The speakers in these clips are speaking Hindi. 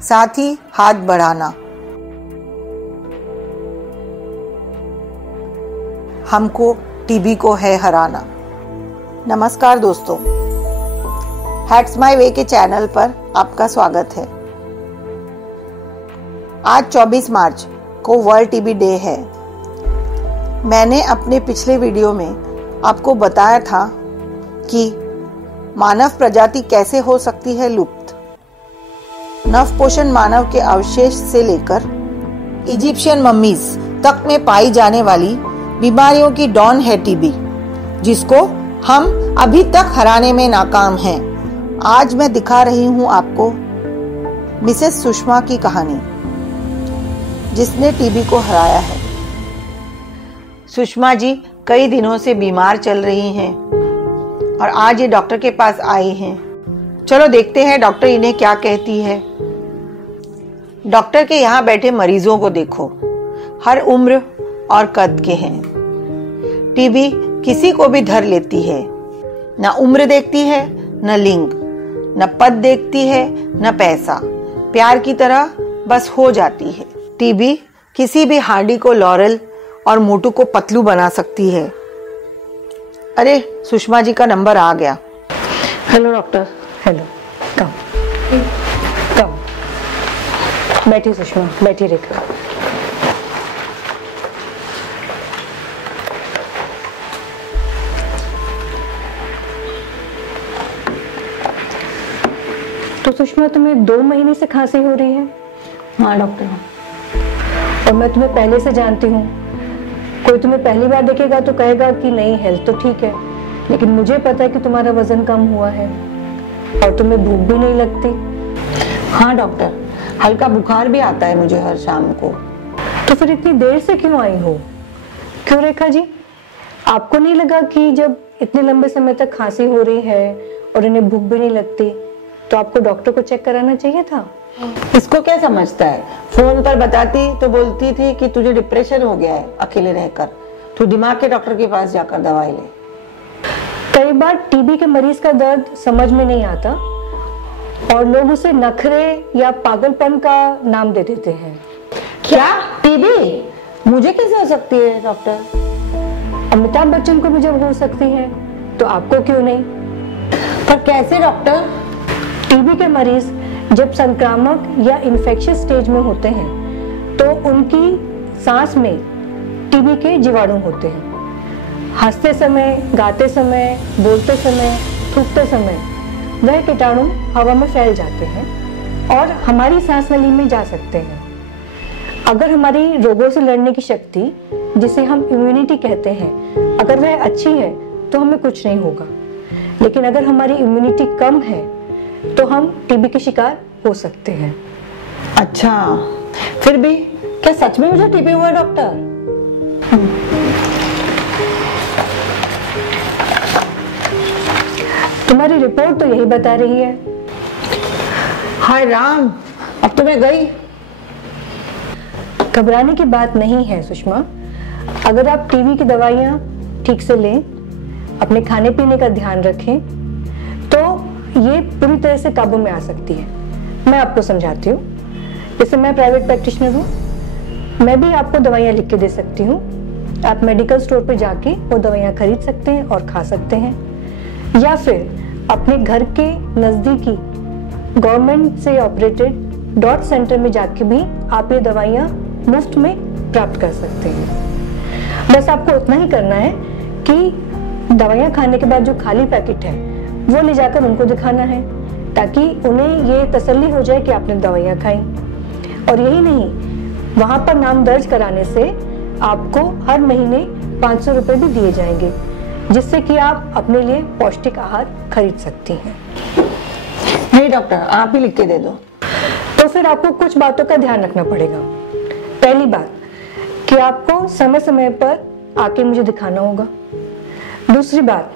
साथ ही हाथ बढ़ाना। हमको टीबी को है हराना। नमस्कार दोस्तों, हैक्स माय वे के चैनल पर आपका स्वागत है। आज 24 मार्च को वर्ल्ड टीबी डे है। मैंने अपने पिछले वीडियो में आपको बताया था कि मानव प्रजाति कैसे हो सकती है लुप्त। नवपोषण मानव के अवशेष से लेकर इजिप्शियन मम्मीज तक में पाई जाने वाली बीमारियों की डॉन है टीबी, जिसको हम अभी तक हराने में नाकाम हैं। आज मैं दिखा रही हूं आपको मिसेस सुषमा की कहानी, जिसने टीबी को हराया है। सुषमा जी कई दिनों से बीमार चल रही हैं और आज ये डॉक्टर के पास आई हैं। चलो देखते हैं डॉक्टर इन्हें क्या कहती है। डॉक्टर के यहाँ बैठे मरीजों को देखो, हर उम्र और कद के हैं। टीबी किसी को भी धर लेती है, न उम्र देखती है, न लिंग, न पद देखती है, न पैसा। प्यार की तरह बस हो जाती है। टीबी किसी भी हांडी को लॉरेल और मोटू को पतलू बना सकती है। अरे सुषमा जी का नंबर आ गया। Hello doctor. हेलो, कम कम बैठी सुषमा, बैठी रेखा। तो सुषमा, तुम्हें 2 महीने से खांसी हो रही है? हाँ डॉक्टर। और मैं तुम्हें पहले से जानती हूँ। कोई तुम्हें पहली बार देखेगा तो कहेगा कि नहीं, हेल्थ तो ठीक है, लेकिन मुझे पता है कि तुम्हारा वजन कम हुआ है और तुम्हें भूख भी नहीं लगती। हाँ डॉक्टर, हल्का बुखार भी आता है मुझे हर शाम को। तो फिर इतनी देर से क्यों आई हो? क्यों रेखा जी, आपको नहीं लगा कि जब इतने लंबे समय तक खांसी हो रही है और इन्हें भूख भी नहीं लगती तो आपको डॉक्टर को चेक कराना चाहिए था? इसको क्या समझता है? फोन पर बताती तो बोलती थी कि तुझे डिप्रेशन हो गया है अकेले रहकर, तू दिमाग के डॉक्टर के पास जाकर दवाई ले। कई बार टीबी के मरीज का दर्द समझ में नहीं आता और लोग उसे नखरे या पागलपन का नाम दे देते हैं। क्या टीबी मुझे कैसे हो सकती है डॉक्टर? अमिताभ बच्चन को भी जब हो सकती है तो आपको क्यों नहीं? पर कैसे डॉक्टर? टीबी के मरीज जब संक्रामक या इन्फेक्शियस स्टेज में होते हैं तो उनकी सांस में टीबी के जीवाणु होते हैं। हंसते समय, गाते समय, बोलते समय, थूकते समय वह कीटाणु हवा में फैल जाते हैं और हमारी सांस नली में जा सकते हैं। अगर हमारी रोगों से लड़ने की शक्ति, जिसे हम इम्यूनिटी कहते हैं, अगर वह अच्छी है तो हमें कुछ नहीं होगा, लेकिन अगर हमारी इम्यूनिटी कम है तो हम टीबी के शिकार हो सकते हैं। अच्छा, फिर भी क्या सच में मुझे टीबी हुआ डॉक्टर? तुम्हारी रिपोर्ट तो यही बता रही है। हाय राम, अब तो मैं गई। घबराने की बात नहीं है सुषमा। अगर आप टीबी की दवाइयाँ ठीक से लें, अपने खाने पीने का ध्यान रखें, तो ये पूरी तरह से काबू में आ सकती है। मैं आपको समझाती हूँ। जैसे मैं प्राइवेट प्रैक्टिशनर हूँ, मैं भी आपको दवाइयाँ लिख के दे सकती हूँ। आप मेडिकल स्टोर पर जाके वो दवाइयाँ खरीद सकते हैं और खा सकते हैं, या फिर अपने घर के नज़दीकी गवर्नमेंट से ऑपरेटेड डॉट सेंटर में जाके भी आप ये दवाइयाँ मुफ्त में प्राप्त कर सकते हैं। बस आपको उतना ही करना है कि दवाइयाँ खाने के बाद जो खाली पैकेट है वो ले जाकर उनको दिखाना है, ताकि उन्हें ये तसल्ली हो जाए कि आपने दवाइयाँ खाई। और यही नहीं, वहाँ पर नाम दर्ज कराने से आपको हर महीने 500 रुपये भी दिए जाएंगे, जिससे कि आप अपने लिए पौष्टिक आहार खरीद सकती हैं। नहीं डॉक्टर, आप ही लिख के दे दो। तो फिर आपको कुछ बातों का ध्यान रखना पड़ेगा। पहली बात कि आपको समय समय पर आके मुझे दिखाना होगा। दूसरी बात,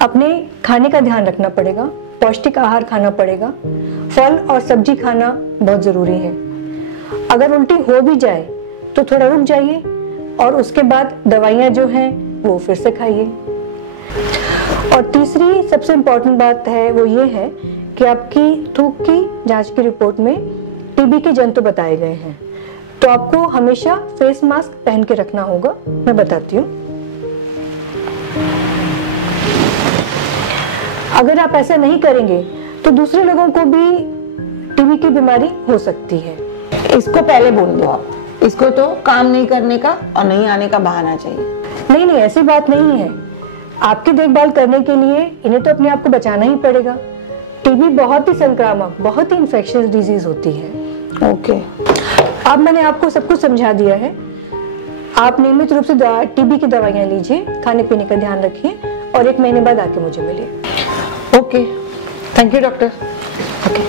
अपने खाने का ध्यान रखना पड़ेगा, पौष्टिक आहार खाना पड़ेगा, फल और सब्जी खाना बहुत जरूरी है। अगर उल्टी हो भी जाए तो थोड़ा रुक जाइए, और उसके बाद दवाइयाँ जो हैं वो फिर से खाइए। और तीसरी सबसे इम्पोर्टेंट बात है वो ये है कि आपकी थूक की जांच की रिपोर्ट में टीबी के जंतु बताए गए हैं, तो आपको हमेशा फेस मास्क पहन के रखना होगा। मैं बताती हूँ। अगर आप ऐसा नहीं करेंगे तो दूसरे लोगों को भी टीबी की बीमारी हो सकती है। इसको पहले बोल दो आप, इसको तो काम नहीं करने का और नहीं आने का बहाना चाहिए। नहीं नहीं, ऐसी बात नहीं है। आपकी देखभाल करने के लिए इन्हें तो अपने आप को बचाना ही पड़ेगा। टीबी बहुत ही संक्रामक, बहुत ही इंफेक्शियस डिजीज होती है। ओके, अब मैंने आपको सब कुछ समझा दिया है। आप नियमित रूप से टीबी की दवाइयाँ लीजिए, खाने पीने का ध्यान रखिए और 1 महीने बाद आके मुझे मिलिए। Okay, thank you doctor. Okay.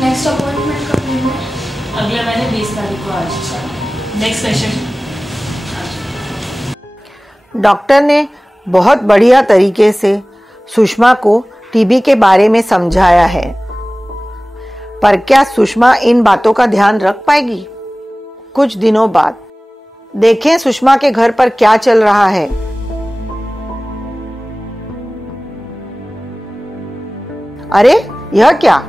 Next appointment कब लेना है? अगले महीने 20 तारीख को आज। Next patient. डॉक्टर ने बहुत बढ़िया तरीके से सुषमा को टीबी के बारे में समझाया है, पर क्या सुषमा इन बातों का ध्यान रख पाएगी? कुछ दिनों बाद देखें सुषमा के घर पर क्या चल रहा है। अरे यह क्या,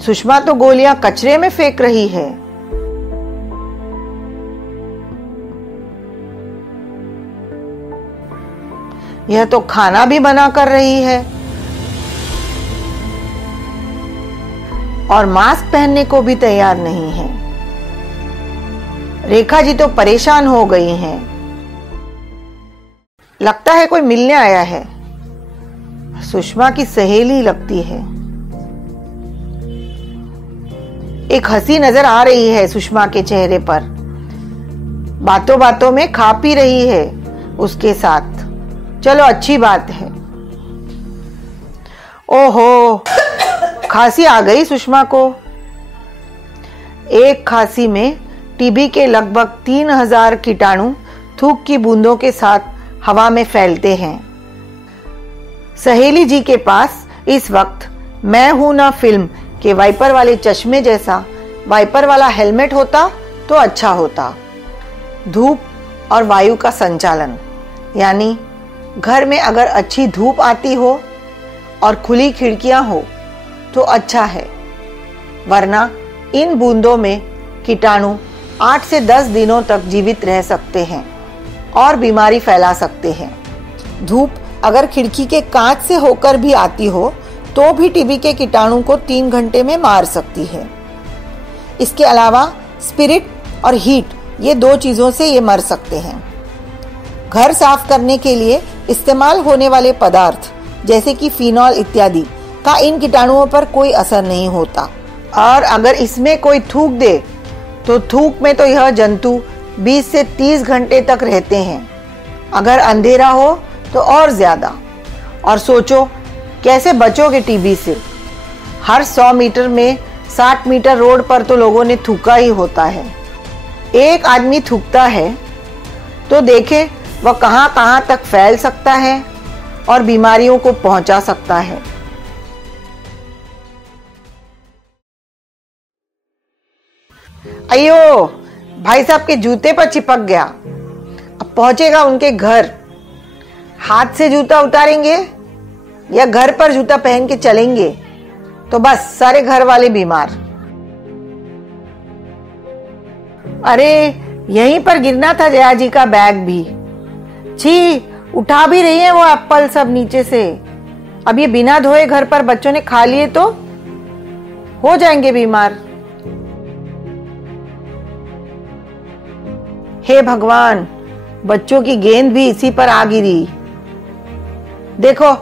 सुषमा तो गोलियां कचरे में फेंक रही है। यह तो खाना भी बना कर रही है और मास्क पहनने को भी तैयार नहीं है। रेखा जी तो परेशान हो गई हैं। लगता है कोई मिलने आया है। सुषमा की सहेली लगती है। एक हंसी नजर आ रही है सुषमा के चेहरे पर। बातों बातों में खा पी रही है उसके साथ। चलो अच्छी बात है। ओहो, खांसी आ गई सुषमा को। एक खांसी में टीबी के लगभग 3000 कीटाणु थूक की बूंदों के साथ हवा में फैलते हैं। सहेली जी के पास इस वक्त मैं हूं ना फिल्म के वाइपर वाले चश्मे जैसा वाइपर वाला हेलमेट होता तो अच्छा होता। धूप और वायु का संचालन, यानी घर में अगर अच्छी धूप आती हो और खुली खिड़कियां हो तो अच्छा है, वरना इन बूंदों में कीटाणु 8 से 10 दिनों तक जीवित रह सकते हैं और बीमारी फैला सकते हैं। धूप अगर खिड़की के कांच से होकर भी आती हो तो भी टीबी के कीटाणु को 3 घंटे में मार सकती है। इसके अलावा स्पिरिट और हीट, ये 2 चीजों से ये मर सकते हैं। घर साफ करने के लिए इस्तेमाल होने वाले पदार्थ जैसे कि फिनॉल इत्यादि का इन कीटाणुओं पर कोई असर नहीं होता। और अगर इसमें कोई थूक दे तो थूक में तो यह जंतु 20 से 30 घंटे तक रहते हैं। अगर अंधेरा हो तो और ज्यादा। और सोचो कैसे बचोगे टीबी से। हर 100 मीटर में 60 मीटर रोड पर तो लोगों ने थूका ही होता है। एक आदमी थूकता है तो देखे वह कहां कहां तक फैल सकता है और बीमारियों को पहुंचा सकता है। अयो, भाई साहब के जूते पर चिपक गया। अब पहुंचेगा उनके घर। हाथ से जूता उतारेंगे या घर पर जूता पहन के चलेंगे तो बस सारे घर वाले बीमार। अरे यहीं पर गिरना था जया जी का बैग भी। छी, उठा भी रही है वो एप्पल सब नीचे से। अब ये बिना धोए घर पर बच्चों ने खा लिए तो हो जाएंगे बीमार। हे भगवान, बच्चों की गेंद भी इसी पर आ गिरी। देखो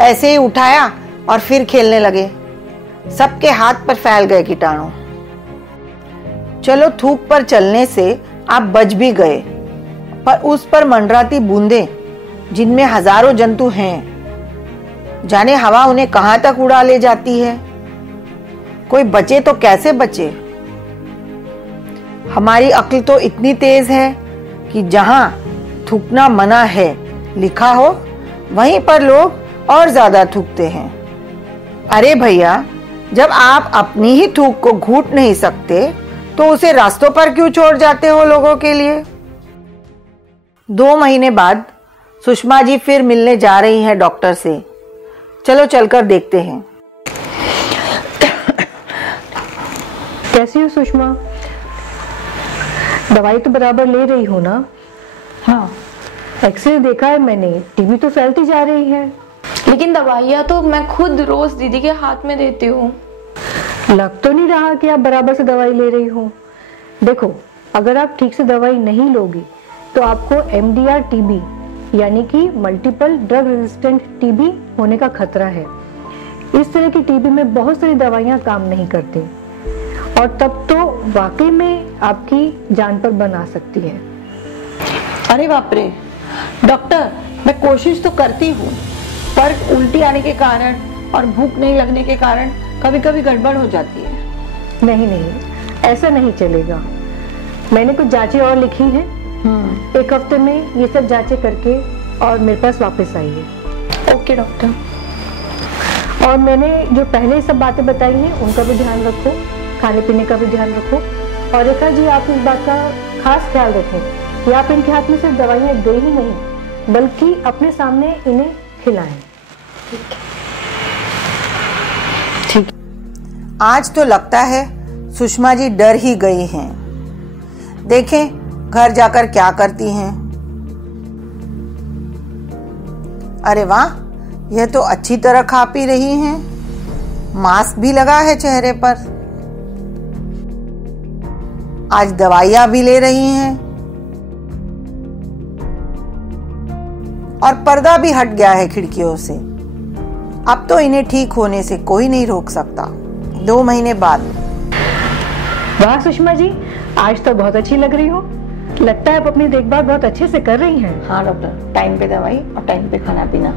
ऐसे ही उठाया और फिर खेलने लगे। सबके हाथ पर फैल गए कीटाणु। चलो थूक पर चलने से आप बच भी गए, पर उस पर मंडराती बूंदें जिनमें हजारों जंतु हैं, जाने हवा उन्हें कहां तक उड़ा ले जाती है। कोई बचे तो कैसे बचे। हमारी अक्ल तो इतनी तेज है कि जहां थूकना मना है लिखा हो वहीं पर लोग और ज्यादा थूकते हैं। अरे भैया, जब आप अपनी ही थूक को घूट नहीं सकते तो उसे रास्तों पर क्यों छोड़ जाते हो लोगों के लिए? 2 महीने बाद सुषमा जी फिर मिलने जा रही हैं डॉक्टर से। चलो चलकर देखते हैं। कैसी हो सुषमा? दवाई तो बराबर ले रही हो ना? हाँ, एक्सरे देखा है मैंने, टीबी तो फैलती जा रही है। लेकिन दवाइयाँ तो मैं खुद रोज दीदी के हाथ में देती हूँ। लग तो नहीं रहा कि आप बराबर से दवाई ले रही हो। देखो, अगर आप ठीक से दवाई नहीं लोगी तो आपको MDR टीबी यानी कि मल्टीपल ड्रग रेजिस्टेंट टीबी होने का खतरा है। इस तरह की टीबी में बहुत सारी दवाइयाँ काम नहीं करती और तब तो वाकई में आपकी जान पर बन आ सकती है। अरे बाप रे डॉक्टर, मैं कोशिश तो करती हूँ पर उल्टी आने के कारण और भूख नहीं लगने के कारण कभी कभी गड़बड़ हो जाती है। नहीं नहीं, ऐसा नहीं चलेगा। मैंने कुछ जांचें और लिखी हैं। 1 हफ्ते में ये सब जांचें करके और मेरे पास वापस आइए। Okay doctor. और मैंने जो पहले सब बातें बताई हैं उनका भी ध्यान रखो, खाने पीने का भी ध्यान रखो। और रेखा जी, आप इस बात का खास ख्याल रखें कि आप इनके हाथ में सिर्फ दवाइयाँ दे ही नहीं बल्कि अपने सामने इन्हें खिलाएं। ठीक। आज तो लगता है सुषमा जी डर ही गई हैं। देखें घर जाकर क्या करती हैं। अरे वाह, यह तो अच्छी तरह खा पी रही हैं। मास्क भी लगा है चेहरे पर। आज दवाइयां भी ले रही हैं और पर्दा भी हट गया है खिड़कियों से। अब तो इन्हें ठीक होने से कोई नहीं रोक सकता। 2 महीने बाद। वाह सुषमा जी, आज तो बहुत अच्छी लग रही हो। लगता है आप अपनी देखभाल बहुत अच्छे से कर रही हैं। हाँ डॉक्टर, टाइम पे दवाई और टाइम पे खाना पीना।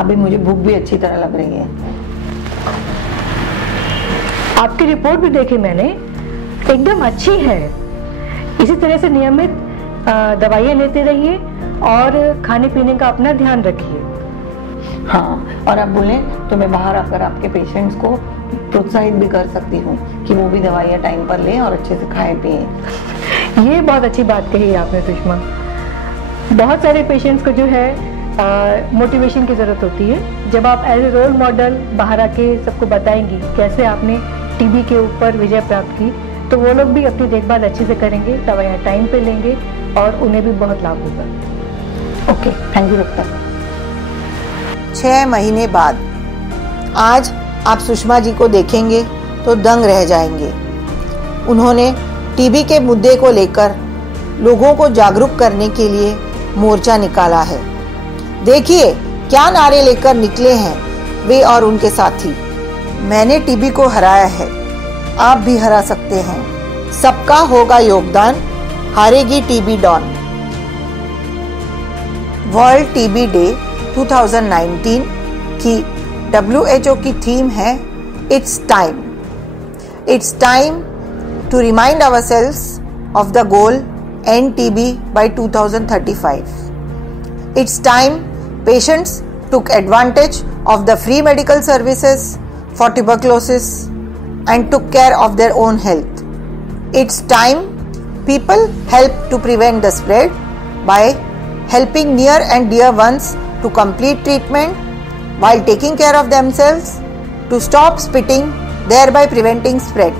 अभी मुझे भूख भी अच्छी तरह लग रही है। आपकी रिपोर्ट भी देखी मैंने, एकदम अच्छी है। इसी तरह से नियमित दवाइयाँ लेते रहिए और खाने पीने का अपना ध्यान रखिए। हाँ, और आप बोलें तो मैं बाहर आकर आपके पेशेंट्स को प्रोत्साहित भी कर सकती हूँ कि वो भी दवाइयाँ टाइम पर लें और अच्छे से खाएं पिएं। ये बहुत अच्छी बात कही आपने सुषमा। बहुत सारे पेशेंट्स को जो है मोटिवेशन की ज़रूरत होती है। जब आप एज ए रोल मॉडल बाहर आके सबको बताएंगी कैसे आपने टीबी के ऊपर विजय प्राप्त की, तो वो लोग भी अपनी देखभाल अच्छे से करेंगे, दवाइयाँ टाइम पे लेंगे और उन्हें भी बहुत लाभ होगा। Okay, thank you doctor. 6 महीने बाद आज आप सुषमा जी को देखेंगे तो दंग रह जाएंगे। उन्होंने टीबी के मुद्दे को लेकर लोगों को जागरूक करने के लिए मोर्चा निकाला है। देखिए क्या नारे लेकर निकले हैं वे और उनके साथी। मैंने टीबी को हराया है, आप भी हरा सकते हैं। सबका होगा योगदान, हारेगी टीबी डॉन। वर्ल्ड टीबी डे 2019 की WHO की थीम है it's time. It's time to remind ourselves of the goal end TB by 2035. It's time patients took advantage of the free medical services for tuberculosis and took care of their own health. It's time people help to prevent the spread by helping near and dear ones to complete treatment while taking care of themselves, to stop spitting, thereby preventing spread.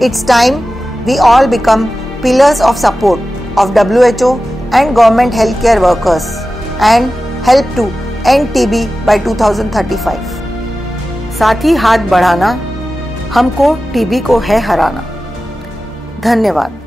It's time we all become pillars of support of WHO and government healthcare workers and help to end TB by 2035. साथ ही हाथ बढ़ाना, हमको टीबी को है हराना। धन्यवाद।